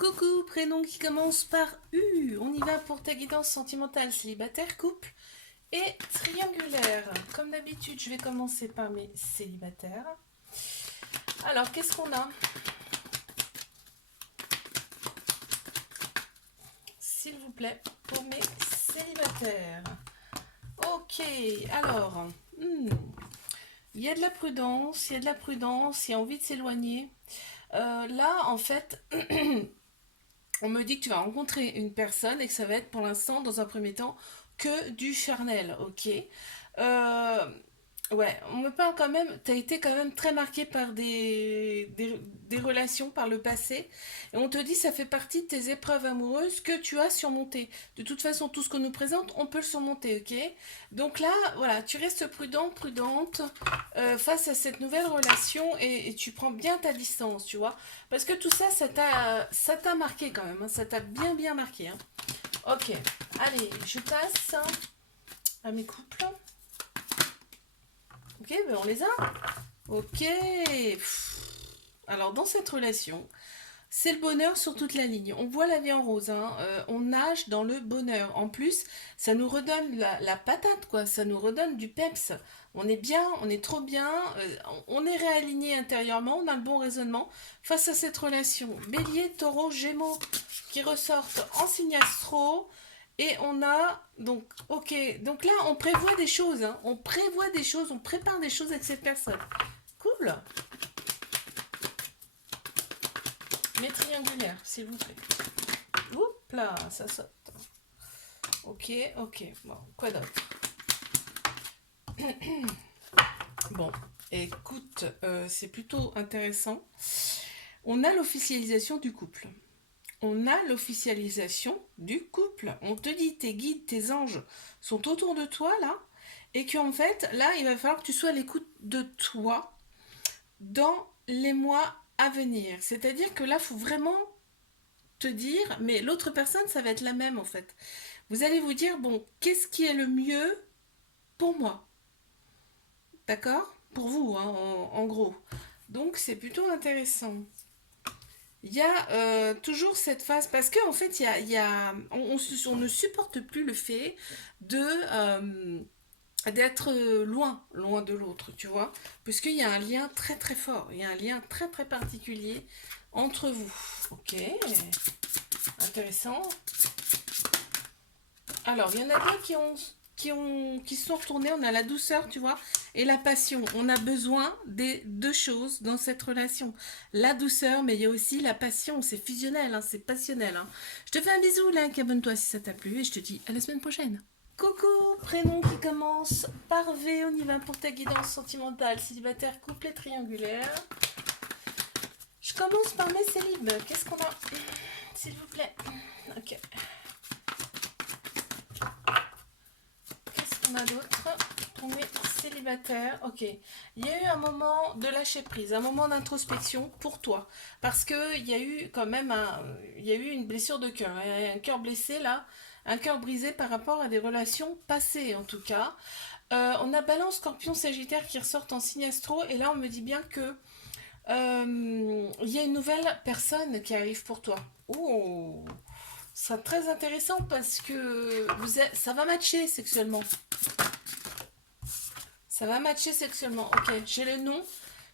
Coucou, prénom qui commence par U. On y va pour ta guidance sentimentale, célibataire, couple et triangulaire. Comme d'habitude, je vais commencer par mes célibataires. Alors, qu'est-ce qu'on a? S'il vous plaît, pour mes célibataires. Ok, alors, il y a de la prudence, il y a de la prudence, il y a envie de s'éloigner. Là, en fait, on me dit que tu vas rencontrer une personne et que ça va être pour l'instant, dans un premier temps, que du charnel, ok. Euh, ouais, on me parle quand même, tu as été quand même très marqué par des relations par le passé, et on te dit ça fait partie de tes épreuves amoureuses que tu as surmontées. De toute façon, tout ce qu'on nous présente, on peut le surmonter, ok. Donc là, voilà, tu restes prudent, prudente face à cette nouvelle relation et tu prends bien ta distance, tu vois. Parce que tout ça, ça t'a marqué quand même, hein, ça t'a bien bien marqué, hein. Ok, allez, je passe à mes couples. Ok, ben on les a. Ok. Alors dans cette relation, c'est le bonheur sur toute la ligne. On voit la vie en rose, hein. On nage dans le bonheur. En plus, ça nous redonne la patate, quoi. Ça nous redonne du peps. On est bien, on est trop bien. On est réaligné intérieurement. On a le bon raisonnement face à cette relation. Bélier, taureau, gémeaux qui ressortent en signe astro. Et on a donc, ok, donc là on prévoit des choses, hein. On prévoit des choses, on prépare des choses avec cette personne. Cool. Mais triangulaire, s'il vous plaît. Oups là, ça saute. Ok, ok. Bon, quoi d'autre? Bon, écoute, c'est plutôt intéressant. On a l'officialisation du couple. On a l'officialisation du couple. On te dit, tes guides, tes anges sont autour de toi, là. Et qu'en fait, là, il va falloir que tu sois à l'écoute de toi dans les mois à venir. C'est-à-dire que là, il faut vraiment te dire, mais l'autre personne, ça va être la même, en fait. Vous allez vous dire, bon, qu'est-ce qui est le mieux pour moi? D'accord? Pour vous, hein, en gros. Donc, c'est plutôt intéressant. Il y a toujours cette phase, parce qu'en fait, on ne supporte plus le fait de d'être loin, loin de l'autre, tu vois, puisqu'il y a un lien très très fort, il y a un lien très très particulier entre vous. Ok, intéressant. Alors, il y en a deux qui se sont retournés. On a la douceur, tu vois, et la passion. On a besoin des deux choses dans cette relation. La douceur, mais il y a aussi la passion. C'est fusionnel, hein, c'est passionnel, hein. Je te fais un bisou, là, abonne-toi si ça t'a plu, et je te dis à la semaine prochaine. Coucou, prénom qui commence par V, on y va pour ta guidance sentimentale, célibataire, couple et triangulaire. Je commence par mes célibes. Qu'est-ce qu'on a? S'il vous plaît. Ok. Qu'est-ce qu'on a d'autre pour mes célibataires? Ok. Il y a eu un moment de lâcher prise, un moment d'introspection pour toi. Parce qu'il y a eu quand même il y a eu une blessure de cœur. Un cœur blessé là, un cœur brisé par rapport à des relations passées en tout cas. On a Balance, Scorpion, Sagittaire qui ressortent en signe astro. Et là on me dit bien que il y a une nouvelle personne qui arrive pour toi. Oh, ça sera très intéressant parce que ça va matcher sexuellement. Ça va matcher sexuellement. Ok, j'ai le nom.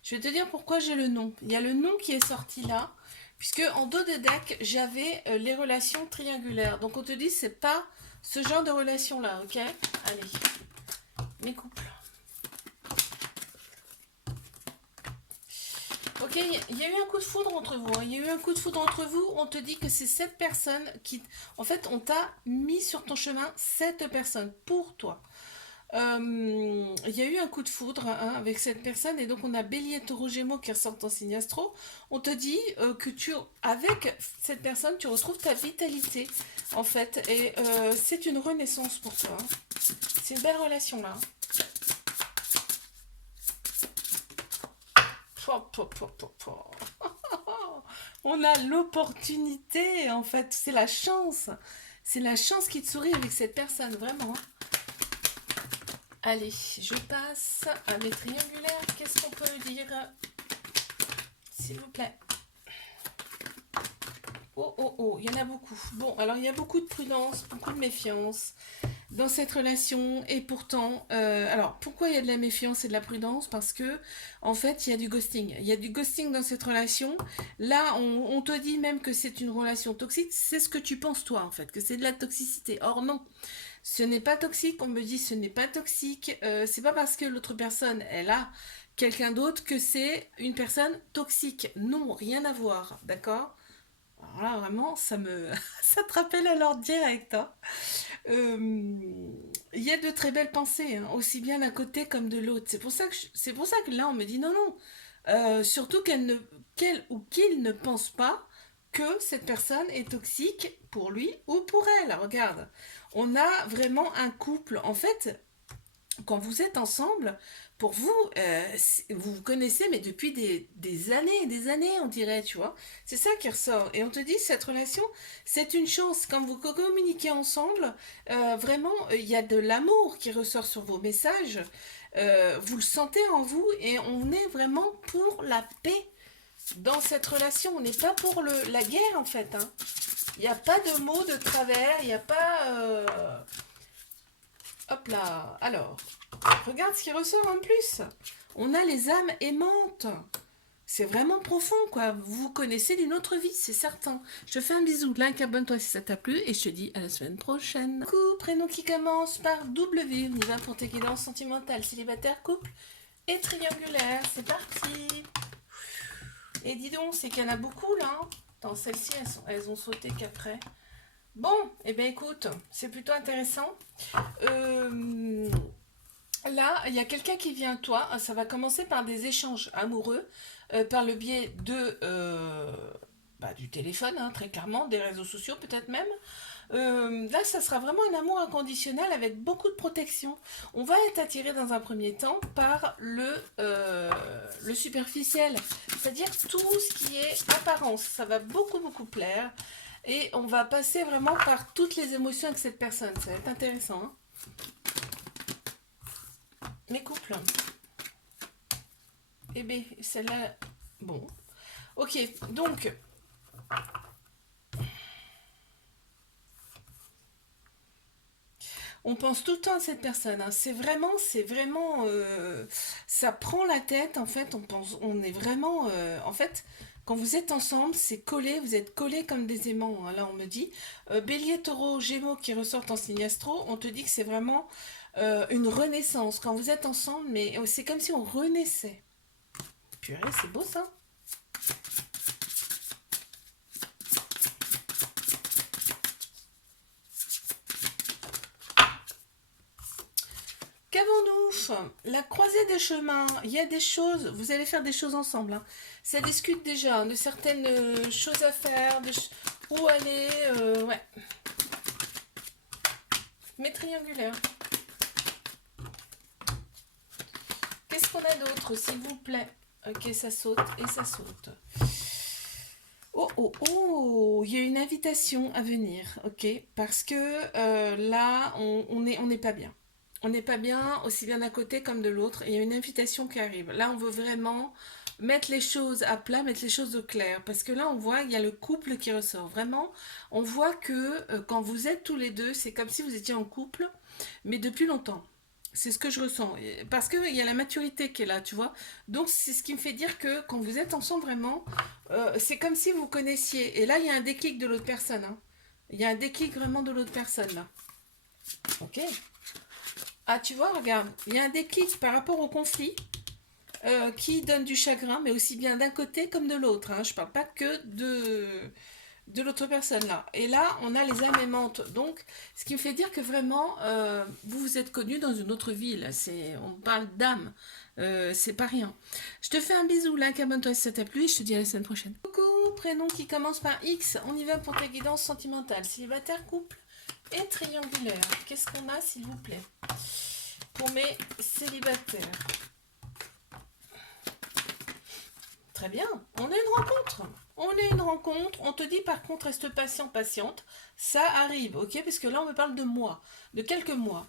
Je vais te dire pourquoi j'ai le nom. Il y a le nom qui est sorti là, puisque en dos de deck, j'avais les relations triangulaires. Donc on te dit, c'est pas ce genre de relation là, ok? Allez, mes couples. Ok, il y a eu un coup de foudre entre vous, hein. Il y a eu un coup de foudre entre vous. On te dit que c'est cette personne qui... En fait, on t'a mis sur ton chemin cette personne pour toi. Il y a eu un coup de foudre, hein, avec cette personne et donc on a Bélier, Taureau, Gémeaux qui ressortent en signe astro. On te dit que avec cette personne, tu retrouves ta vitalité en fait et c'est une renaissance pour toi, hein. C'est une belle relation là, hein. On a l'opportunité en fait, c'est la chance. C'est la chance qui te sourit avec cette personne, vraiment, hein. Allez, je passe à mes triangulaires. Qu'est-ce qu'on peut dire? S'il vous plaît. Oh, oh, oh, il y en a beaucoup. Bon, alors il y a beaucoup de prudence, beaucoup de méfiance dans cette relation. Et pourtant, alors pourquoi il y a de la méfiance et de la prudence? Parce que, en fait, il y a du ghosting. Il y a du ghosting dans cette relation. Là, on te dit même que c'est une relation toxique. C'est ce que tu penses, toi, en fait, que c'est de la toxicité. Or, non. Ce n'est pas toxique, on me dit ce n'est pas toxique. C'est pas parce que l'autre personne, elle a quelqu'un d'autre que c'est une personne toxique. Non, rien à voir, d'accord? Alors là, vraiment, ça me, ça te rappelle alors direct, hein. Euh, Il y a de très belles pensées, hein, aussi bien d'un côté comme de l'autre. C'est pour ça que là, on me dit non, non. Surtout qu'elle ou qu'il ne pense pas que cette personne est toxique pour lui ou pour elle. Regarde, on a vraiment un couple. En fait, quand vous êtes ensemble, pour vous, vous vous connaissez, mais depuis des années et des années, on dirait, tu vois. C'est ça qui ressort. Et on te dit, cette relation, c'est une chance. Quand vous communiquez ensemble, vraiment, il y a de l'amour qui ressort sur vos messages. Vous le sentez en vous et on est vraiment pour la paix dans cette relation. On n'est pas pour la guerre, en fait, hein. Il n'y a pas de mots de travers, il n'y a pas... Hop là. Alors, regarde ce qui ressort en plus. On a les âmes aimantes. C'est vraiment profond, quoi. Vous vous connaissez d'une autre vie, c'est certain. Je te fais un bisou, like, abonne-toi si ça t'a plu, et je te dis à la semaine prochaine. Coucou, prénom qui commence par W. On y va pour tes guidances sentimentales, célibataire, couple et triangulaire. C'est parti. Et dis donc, c'est qu'il y en a beaucoup, là. Dans celles-ci, elles ont sauté qu'après. Bon, eh bien écoute, c'est plutôt intéressant. Euh, Là, il y a quelqu'un qui vient à toi. Ça va commencer par des échanges amoureux, par le biais du téléphone, hein, très clairement, des réseaux sociaux peut-être même. Là, ça sera vraiment un amour inconditionnel avec beaucoup de protection. On va être attiré dans un premier temps par le superficiel, c'est-à-dire tout ce qui est apparence. Ça va beaucoup, beaucoup plaire. Et on va passer vraiment par toutes les émotions avec cette personne. Ça va être intéressant, hein. Mes couples. Eh bien, celle-là... Bon. Ok, donc... On pense tout le temps à cette personne, hein. Ça prend la tête, en fait. On est vraiment... en fait, quand vous êtes ensemble, c'est collé, vous êtes collés comme des aimants, hein. Là, on me dit. Bélier, taureau, gémeaux qui ressortent en signe astro, on te dit que c'est vraiment une renaissance. Quand vous êtes ensemble, mais c'est comme si on renaissait. Purée, c'est beau ça. Qu'avons-nous? La croisée des chemins. Il y a des choses, vous allez faire des choses ensemble, hein. Ça discute déjà de certaines choses à faire, où aller. Ouais. Mais triangulaire. Qu'est-ce qu'on a d'autre, s'il vous plaît? Ok, ça saute et ça saute. Oh, oh, oh, il y a une invitation à venir, ok? Parce que là, on n'est pas bien. On n'est pas bien, aussi bien d'un côté comme de l'autre. Il y a une invitation qui arrive. Là, on veut vraiment mettre les choses à plat, mettre les choses au clair. Parce que là, on voit, il y a le couple qui ressort. Vraiment, on voit que quand vous êtes tous les deux, c'est comme si vous étiez en couple, mais depuis longtemps. C'est ce que je ressens. Parce qu'il y a la maturité qui est là, tu vois. Donc, c'est ce qui me fait dire que quand vous êtes ensemble, vraiment, c'est comme si vous connaissiez. Et là, il y a un déclic de l'autre personne, hein. Il y a un déclic vraiment de l'autre personne, là. Ok. Ah, tu vois, regarde. Il y a un déclic par rapport au conflit qui donne du chagrin, mais aussi bien d'un côté comme de l'autre, hein. Je parle pas que de l'autre personne là. Et là, on a les âmes aimantes. Donc, ce qui me fait dire que vraiment, vous vous êtes connus dans une autre vie. Là. On parle d'âme. C'est pas rien. Je te fais un bisou, like, abonne-toi si ça t'a plu et je te dis à la semaine prochaine. Coucou, prénom qui commence par X. On y va pour ta guidance sentimentale. Célibataire, couple et triangulaire. Qu'est-ce qu'on a, s'il vous plaît, pour mes célibataires? Très bien, on a une rencontre. On a une rencontre. On te dit par contre, reste patient, patiente. Ça arrive, ok? Parce que là, on me parle de mois, de quelques mois.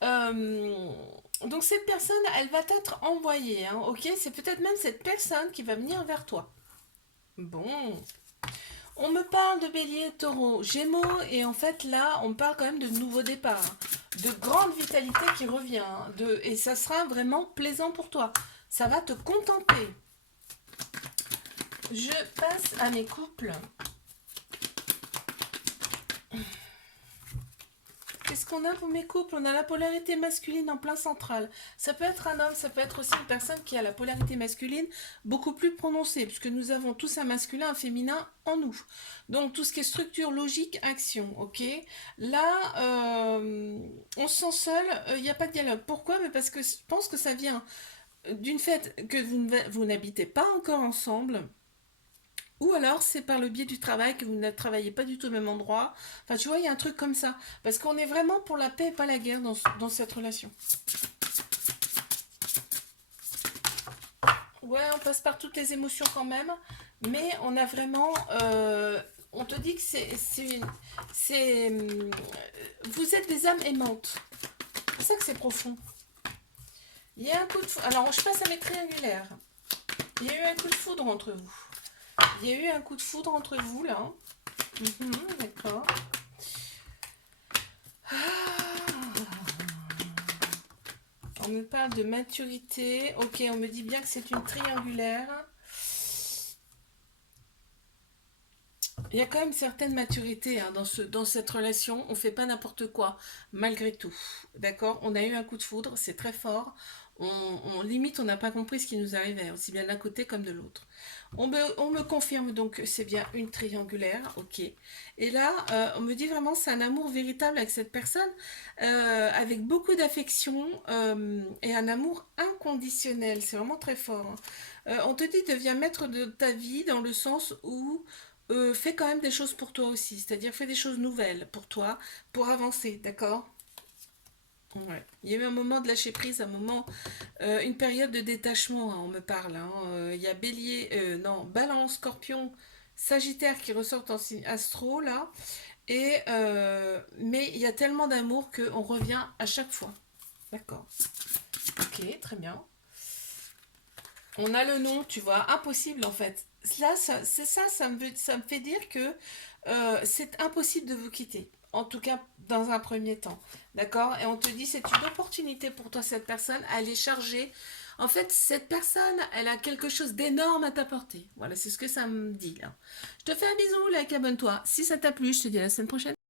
Donc cette personne, elle va t'être envoyée, hein, ok? C'est peut-être même cette personne qui va venir vers toi. Bon, On me parle de bélier, taureau, gémeaux, et en fait là, on parle quand même de nouveau départ, de grande vitalité qui revient, et ça sera vraiment plaisant pour toi. Ça va te contenter. Je passe à mes couples. Qu'est-ce qu'on a pour mes couples? On a la polarité masculine en plein central. Ça peut être un homme, ça peut être aussi une personne qui a la polarité masculine beaucoup plus prononcée, puisque nous avons tous un masculin, un féminin en nous. Donc tout ce qui est structure, logique, action, ok. Là, on se sent seul, il n'y a pas de dialogue. Pourquoi? Mais parce que je pense que ça vient d'une fait que vous n'habitez pas encore ensemble. Ou alors c'est par le biais du travail que vous ne travaillez pas du tout au même endroit. Enfin, tu vois, il y a un truc comme ça. Parce qu'on est vraiment pour la paix et pas la guerre dans cette relation. Ouais, on passe par toutes les émotions quand même. Mais on a vraiment... on te dit que vous êtes des âmes aimantes. C'est pour ça que c'est profond. Il y a un coup de foudre. Alors, je passe à mes triangulaires. Il y a eu un coup de foudre entre vous. Il y a eu un coup de foudre entre vous, là. D'accord. On me parle de maturité. Ok, on me dit bien que c'est une triangulaire. Il y a quand même une certaine maturité hein, dans cette relation. On ne fait pas n'importe quoi, malgré tout. D'accord? On a eu un coup de foudre, c'est très fort. Limite, on n'a pas compris ce qui nous arrivait, aussi bien d'un côté comme de l'autre. On me confirme donc que c'est bien une triangulaire, ok. Et là, on me dit vraiment c'est un amour véritable avec cette personne, avec beaucoup d'affection et un amour inconditionnel. C'est vraiment très fort. Hein. On te dit deviens maître de ta vie dans le sens où fais quand même des choses pour toi aussi, c'est-à-dire fais des choses nouvelles pour toi, pour avancer, d'accord? Ouais. Il y a eu un moment de lâcher prise, un moment, une période de détachement, hein, on me parle. Hein. Il y a Bélier, non, Balance, Scorpion, Sagittaire qui ressortent en signe astro là. Mais il y a tellement d'amour qu'on revient à chaque fois. D'accord. Ok, très bien. On a le nom, tu vois, impossible en fait. Là, c'est ça, ça me fait dire que c'est impossible de vous quitter. En tout cas, dans un premier temps. D'accord? Et on te dit, c'est une opportunité pour toi, cette personne. Elle est chargée. En fait, cette personne, elle a quelque chose d'énorme à t'apporter. Voilà, c'est ce que ça me dit là. Je te fais un bisou, like, abonne-toi. Si ça t'a plu, je te dis à la semaine prochaine.